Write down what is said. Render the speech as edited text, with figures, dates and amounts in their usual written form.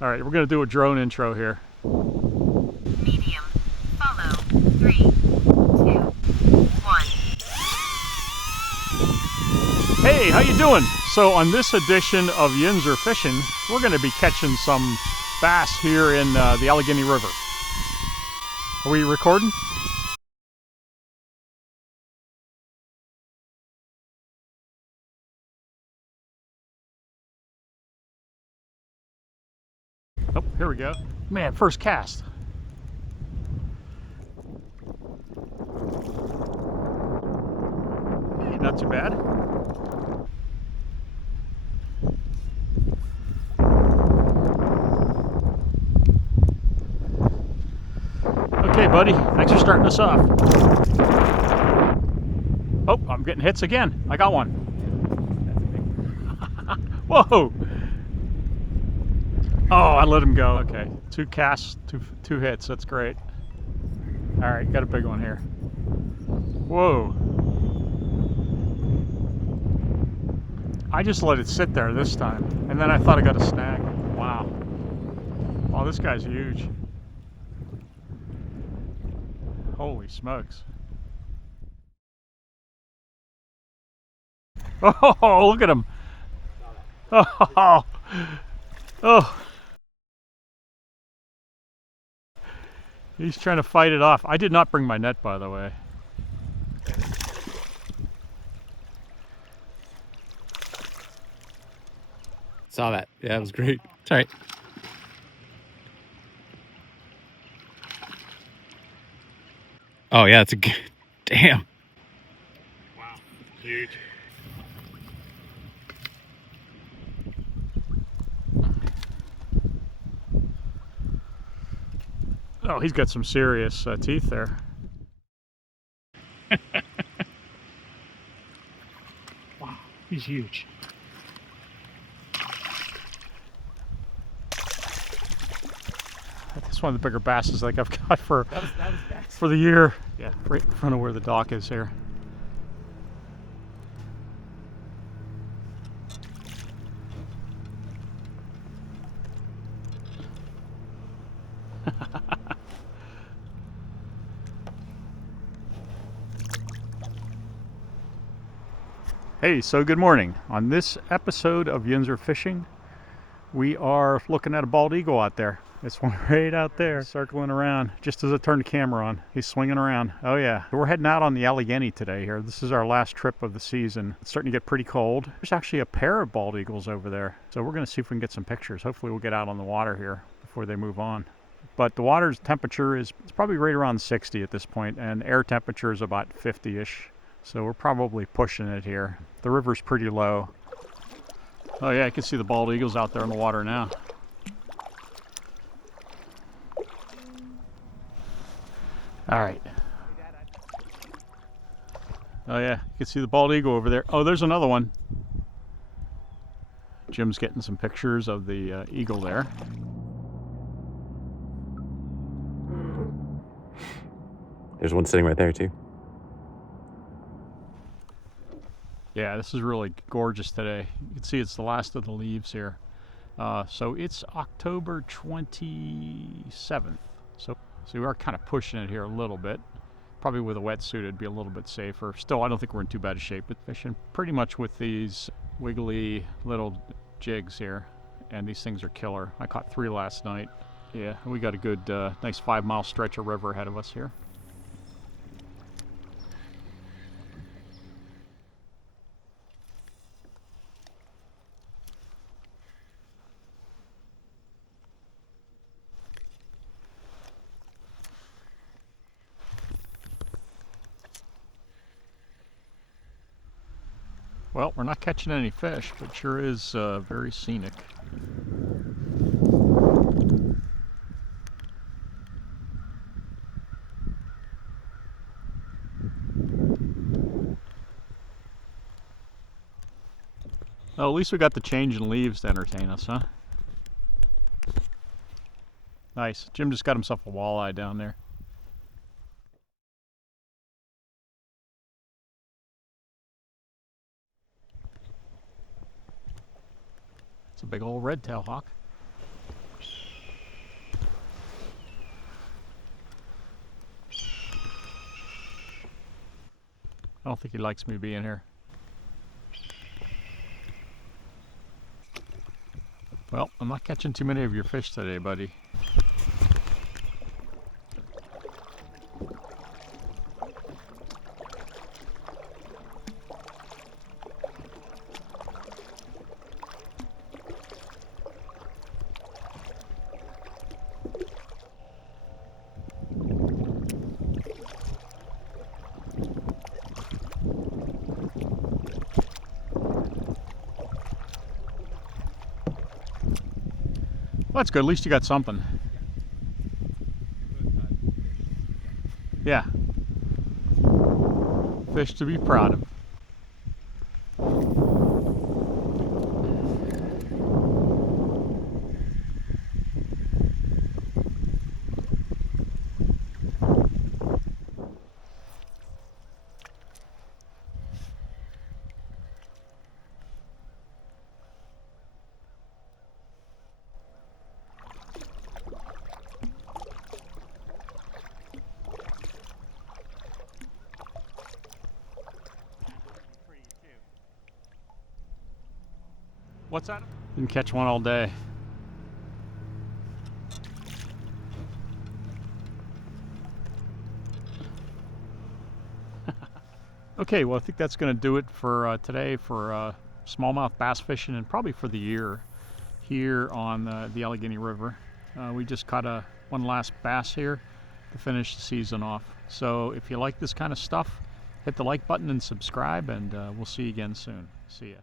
All right, we're gonna do a drone intro here. Medium. Follow. 3, 2, 1. Hey, how you doing? So on this edition of Yinzer Fishing, we're gonna be catching some bass here in the Allegheny River. Are we recording? Oh, here we go. Man, first cast. Hey, not too bad. Okay, buddy, thanks for starting us off. Oh, I'm getting hits again. I got one. Whoa! Oh, I let him go. Okay, 2 casts, two hits. That's great. All right, got a big one here. Whoa! I just let it sit there this time, and then I thought I got a snag. Wow! Oh, this guy's huge. Holy smokes! Oh, look at him! Oh, oh! He's trying to fight it off. I did not bring my net, by the way. Saw that. Yeah, it was great. It's all right. Oh, yeah, it's a good. Damn. Wow, huge. Oh, he's got some serious teeth there. Wow, he's huge. That's one of the bigger basses like I've got for the year. Yeah, right in front of where the dock is here. Hey, so good morning. On this episode of Yinzer Fishing, we are looking at a bald eagle out there. It's one right out there, circling around. Just as I turn the camera on, he's swinging around. Oh yeah, we're heading out on the Allegheny today here. This is our last trip of the season. It's starting to get pretty cold. There's actually a pair of bald eagles over there. So we're gonna see if we can get some pictures. Hopefully we'll get out on the water here before they move on. But the water's temperature is it's probably right around 60 at this point, and air temperature is about 50-ish. So we're probably pushing it here. The river's pretty low. Oh yeah, I can see the bald eagles out there in the water now. All right. Oh yeah, you can see the bald eagle over there. Oh, there's another one. Jim's getting some pictures of the eagle there. There's one sitting right there, too. Yeah, this is really gorgeous today. You can see it's the last of the leaves here. So it's October 27th. So we are kind of pushing it here a little bit. Probably with a wetsuit it'd be a little bit safer. Still, I don't think we're in too bad a shape with fishing. Pretty much with these wiggly little jigs here. And these things are killer. I caught 3 last night. Yeah, we got a good, nice 5-mile stretch of river ahead of us here. Well, we're not catching any fish, but sure is very scenic. Oh, at least we got the change in leaves to entertain us, huh? Nice. Jim just got himself a walleye down there. It's a big old red tail hawk. I don't think he likes me being here. Well, I'm not catching too many of your fish today, buddy. Well, that's good. At least you got something. Yeah. Fish to be proud of. What's that? Didn't catch one all day. Okay, well I think that's going to do it for today for smallmouth bass fishing and probably for the year here on the Allegheny River. We just caught one last bass here to finish the season off. So if you like this kind of stuff, hit the like button and subscribe, and we'll see you again soon. See ya.